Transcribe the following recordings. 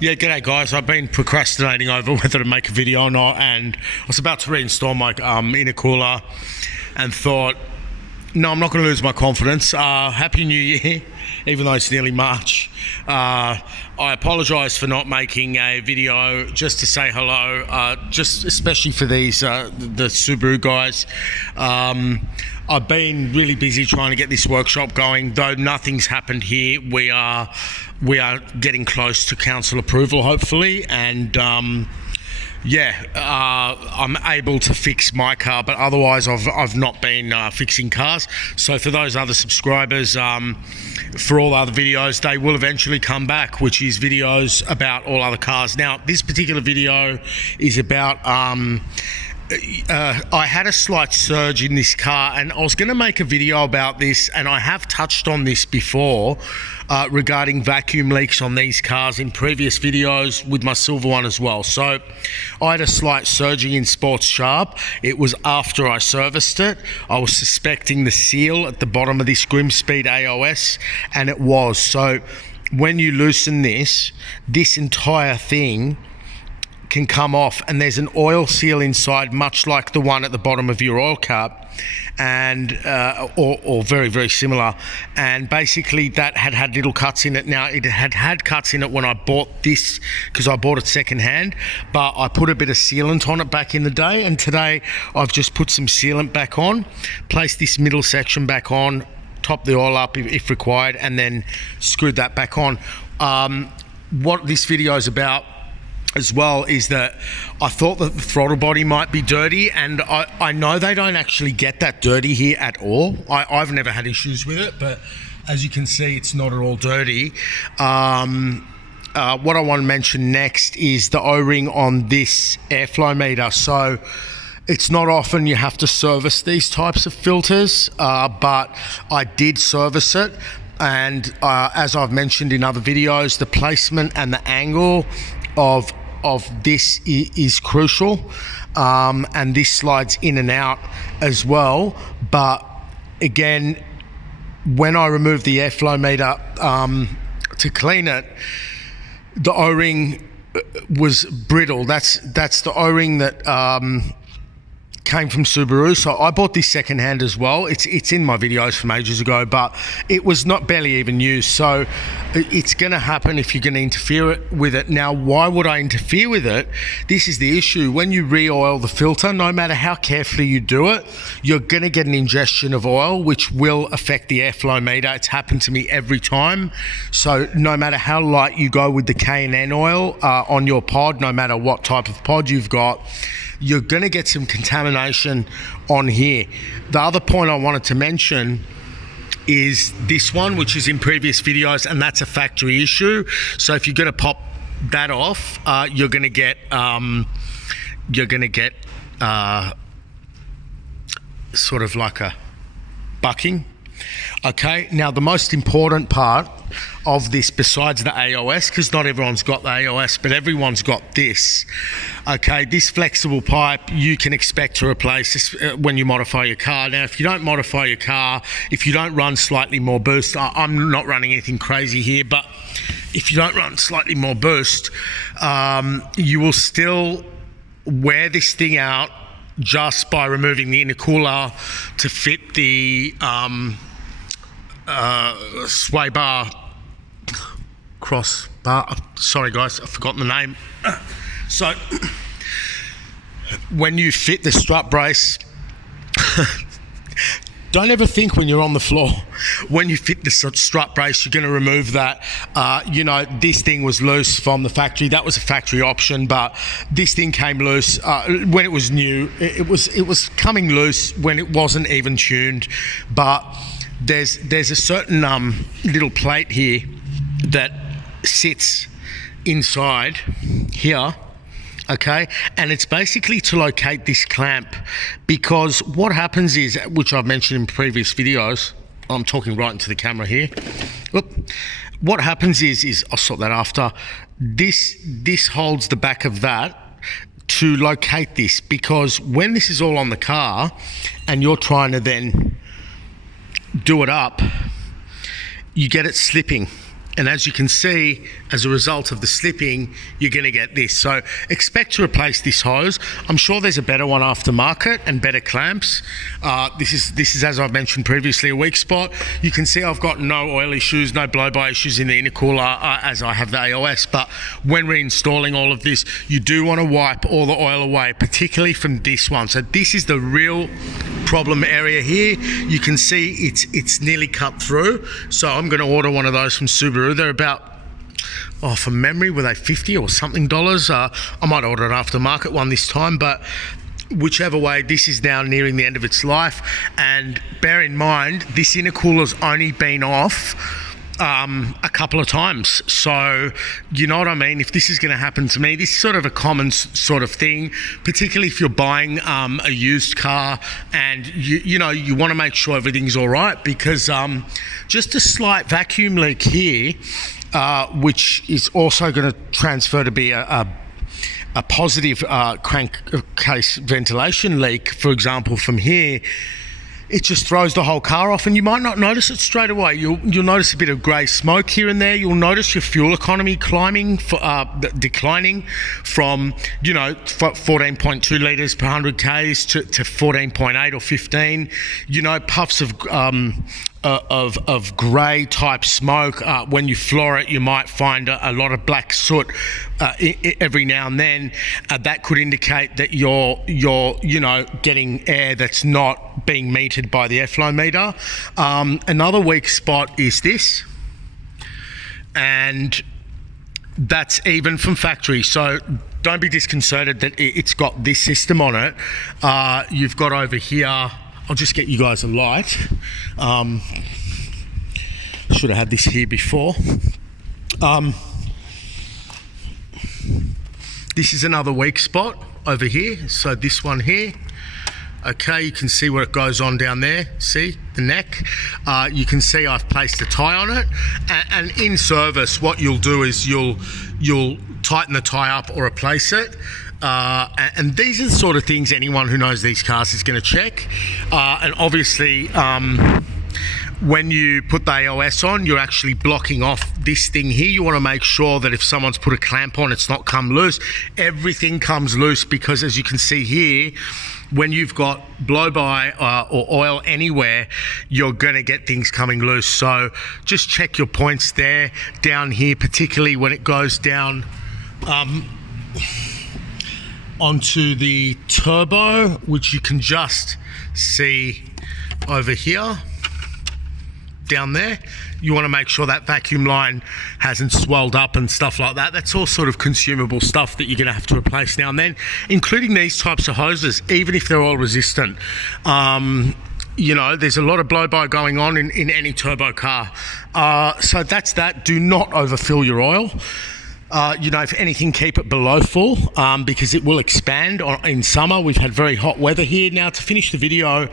Yeah, g'day guys. I've been procrastinating over whether to make a video or not, and I was about to reinstall my intercooler and thought, no, I'm not going to lose my confidence. Happy New Year, even though it's nearly March. I apologise for not making a video just to say hello, just especially for these, the Subaru guys. I've been really busy trying to get this workshop going, though nothing's happened here. We are getting close to council approval, hopefully, and I'm able to fix my car, but otherwise I've not been fixing cars. So for those other subscribers, for all other videos, they will eventually come back, which is videos about all other cars. Now, this particular video is about I had a slight surge in this car, and I was going to make a video about this, and I have touched on this before regarding vacuum leaks on these cars in previous videos with my silver one as well. So I had a slight surging in Sports Sharp. It was after I serviced it. I was suspecting the seal at the bottom of this Grimspeed AOS, and it was. So when you loosen this entire thing can come off, and there's an oil seal inside, much like the one at the bottom of your oil cap, and or very, very similar. And basically that had little cuts in it. Now, it had cuts in it when I bought this, because I bought it secondhand, but I put a bit of sealant on it back in the day, and today I've just put some sealant back on, placed this middle section back on, topped the oil up if required, and then screwed that back on. What this video is about as well is that I thought that the throttle body might be dirty, and I know they don't actually get that dirty here at all. I've never had issues with it, but as you can see, it's not at all dirty. What I want to mention next is the O-ring on this airflow meter. So it's not often you have to service these types of filters, but I did service it. And as I've mentioned in other videos, the placement and the angle of this is crucial, and this slides in and out as well. But again, when I removed the airflow meter to clean it, the O-ring was brittle. That's the O-ring that came from Subaru. So I bought this secondhand as well. It's in my videos from ages ago, but it was not barely even used. So it's going to happen if you're going to interfere with it. Now, why would I interfere with it? This is the issue. When you re-oil the filter, no matter how carefully you do it, you're going to get an ingestion of oil, which will affect the airflow meter. It's happened to me every time. So no matter how light you go with the K&N oil on your pod, no matter what type of pod you've got, you're going to get some contamination on here. The other point I wanted to mention is this one, which is in previous videos, and that's a factory issue. So if you're going to pop that off, you're going to get sort of like a bucking. Okay, now the most important part of this, besides the AOS, because not everyone's got the AOS, but everyone's got this. Okay, this flexible pipe you can expect to replace this when you modify your car. Now, if you don't modify your car, if you don't run slightly more boost, I'm not running anything crazy here, but if you don't run slightly more boost, you will still wear this thing out just by removing the intercooler to fit the sway bar, cross bar. Sorry guys, I've forgotten the name. So when you fit the strut brace, don't ever think when you're on the floor, when you fit the strut brace, you're going to remove that. This thing was loose from the factory. That was a factory option, but this thing came loose when it was new. It was coming loose when it wasn't even tuned. But there's a certain little plate here that sits inside here. Okay, and it's basically to locate this clamp, because what happens is, which I've mentioned in previous videos, I'm talking right into the camera here. Look, what happens is I'll sort that after. This holds the back of that to locate this, because when this is all on the car and you're trying to then do it up, you get it slipping. And as you can see, as a result of the slipping, you're going to get this. So expect to replace this hose. I'm sure there's a better one aftermarket and better clamps. This is, as I've mentioned previously, a weak spot. You can see I've got no oil issues, no blow-by issues in the intercooler as I have the AOS. But when reinstalling all of this, you do want to wipe all the oil away, particularly from this one. So this is the real problem area here. You can see it's nearly cut through. So I'm going to order one of those from Subaru. They're about, from memory, were they 50 or something dollars? I might order an aftermarket one this time, but whichever way, this is now nearing the end of its life. And bear in mind, this intercooler's only been off a couple of times. So you know what I mean? If this is going to happen to me, this is sort of a common sort of thing, particularly if you're buying a used car and you know you want to make sure everything's all right, because just a slight vacuum leak here, which is also going to transfer to be a positive crankcase ventilation leak, for example, from here, it just throws the whole car off, and you might not notice it straight away. You'll notice a bit of grey smoke here and there. You'll notice your fuel economy declining from 14.2 litres per 100 Ks to 14.8 or 15. Puffs of grey type smoke. When you floor it, you might find a lot of black soot every now and then. That could indicate that you're getting air that's not being metered by the airflow meter. Another weak spot is this, and that's even from factory. So don't be disconcerted that it's got this system on it. You've got over here, I'll just get you guys a light. Should have had this here before. This is another weak spot over here. So this one here. Okay, you can see what goes on down there. See the neck? You can see I've placed a tie on it. And in service, what you'll do is you'll tighten the tie up or replace it. And these are the sort of things anyone who knows these cars is going to check. And obviously, when you put the AOS on, you're actually blocking off this thing here. You want to make sure that if someone's put a clamp on, it's not come loose. Everything comes loose because, as you can see here, when you've got blow-by or oil anywhere, you're going to get things coming loose. So just check your points there, down here, particularly when it goes down onto the turbo, which you can just see over here, down there. You want to make sure that vacuum line hasn't swelled up and stuff like that. That's all sort of consumable stuff that you're going to have to replace now and then, including these types of hoses, even if they're oil resistant. There's a lot of blow-by going on in any turbo car. So that's that. Do not overfill your oil. If anything, keep it below full because it will expand in summer. We've had very hot weather here. Now, to finish the video,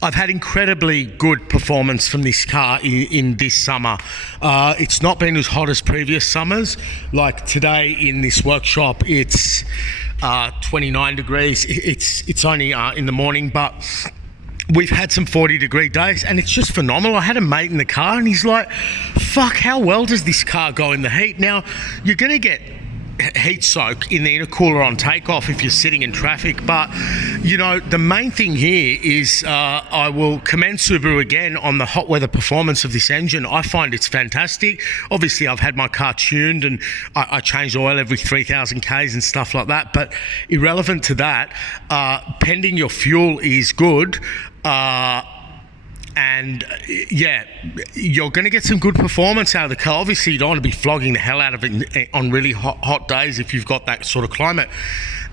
I've had incredibly good performance from this car in this summer. It's not been as hot as previous summers. Like today in this workshop, it's 29 degrees. It's only in the morning, but we've had some 40-degree days, and it's just phenomenal. I had a mate in the car, and he's like, fuck, how well does this car go in the heat? Now, you're going to get heat soak in the intercooler on takeoff if you're sitting in traffic, but the main thing here is I will commend Subaru again on the hot weather performance of this engine. I find it's fantastic. Obviously, I've had my car tuned and I change oil every 3,000 Ks and stuff like that, but irrelevant to that, pending your fuel is good. And yeah, you're going to get some good performance out of the car. Obviously, you don't want to be flogging the hell out of it on really hot days if you've got that sort of climate.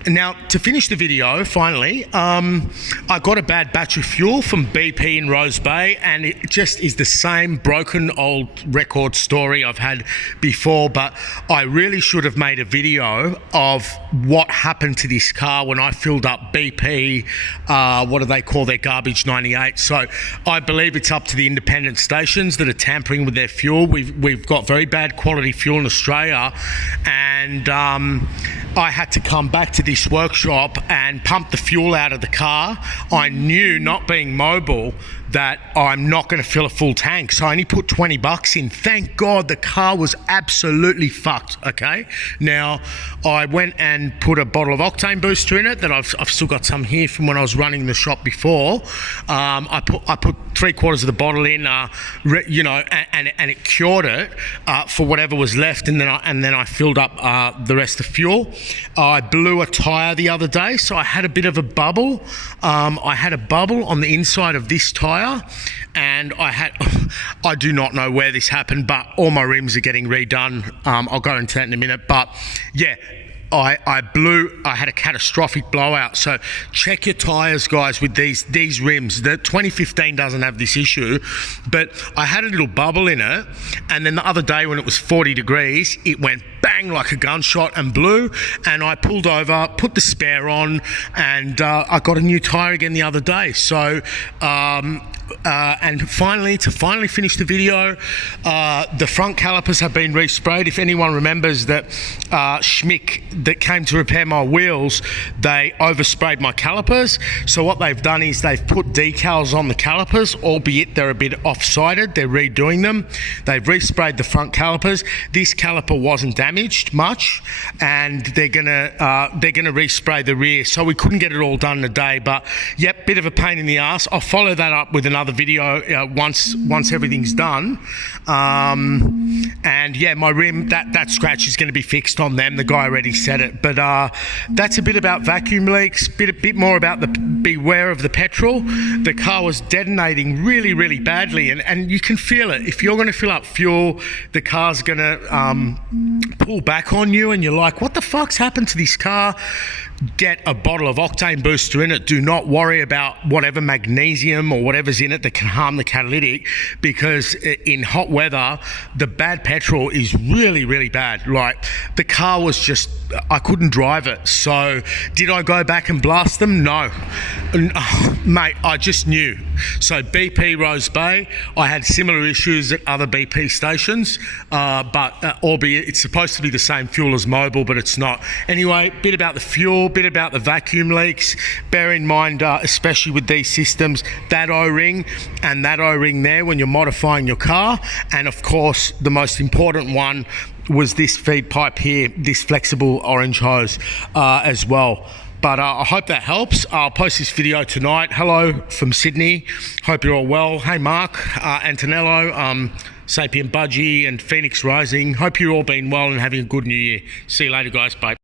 Now, to finish the video, finally, I got a bad batch of fuel from BP in Rose Bay, and it just is the same broken old record story I've had before, but I really should have made a video of what happened to this car when I filled up BP, what do they call their garbage 98. So I believe it's up to the independent stations that are tampering with their fuel. We've got very bad quality fuel in Australia, and I had to come back to this workshop and pump the fuel out of the car. I knew, not being mobile, that I'm not going to fill a full tank. So I only put 20 bucks in. Thank God the car was absolutely fucked, okay? Now, I went and put a bottle of octane booster in it that I've still got some here from when I was running the shop before. I put 3/4 of the bottle in, you know, and it cured it for whatever was left, and then I filled up the rest of fuel. I blew a tire the other day, so I had a bit of a bubble. I had a bubble on the inside of this tire, and I do not know where this happened, but all my rims are getting redone. I'll go into that in a minute, but yeah. I had a catastrophic blowout. So check your tires, guys, with these rims. The 2015 doesn't have this issue, but I had a little bubble in it, and then the other day when it was 40 degrees, it went bang like a gunshot and blew, and I pulled over, put the spare on, and I got a new tire again the other day. So and to finally finish the video, the front calipers have been resprayed. If anyone remembers that Schmick that came to repair my wheels, they oversprayed my calipers. So what they've done is they've put decals on the calipers, albeit they're a bit off-sided. They're redoing them. They've resprayed the front calipers. This caliper wasn't damaged much, and they're gonna respray the rear. So we couldn't get it all done in a day, but yep, bit of a pain in the ass. I'll follow that up with another video once everything's done. And yeah, my rim, that scratch is going to be fixed on them. The guy already said it. But that's a bit about vacuum leaks, a bit more about beware of the petrol. The car was detonating really, really badly, and you can feel it. If you're going to fill up fuel, the car's going to pull back on you, and you're like, what the fuck's happened to this car? Get a bottle of octane booster in it. Do not worry about whatever magnesium or whatever's in it that can harm the catalytic, because in hot weather, the bad petrol is really, really bad. Like, the car was just, I couldn't drive it. So did I go back and blast them? No. Mate, I just knew. So BP Rose Bay, I had similar issues at other BP stations, but albeit it's supposed to be the same fuel as Mobil, but it's not. Anyway, bit about the fuel, bit about the vacuum leaks. Bear in mind, especially with these systems, that O-ring and that O-ring there when you're modifying your car. And of course, the most important one was this feed pipe here, this flexible orange hose as well. But I hope that helps. I'll post this video tonight. Hello from Sydney. Hope you're all well. Hey, Mark, Antonello, Sapien Budgie and Phoenix Rising. Hope you're all been well and having a good new year. See you later, guys. Bye.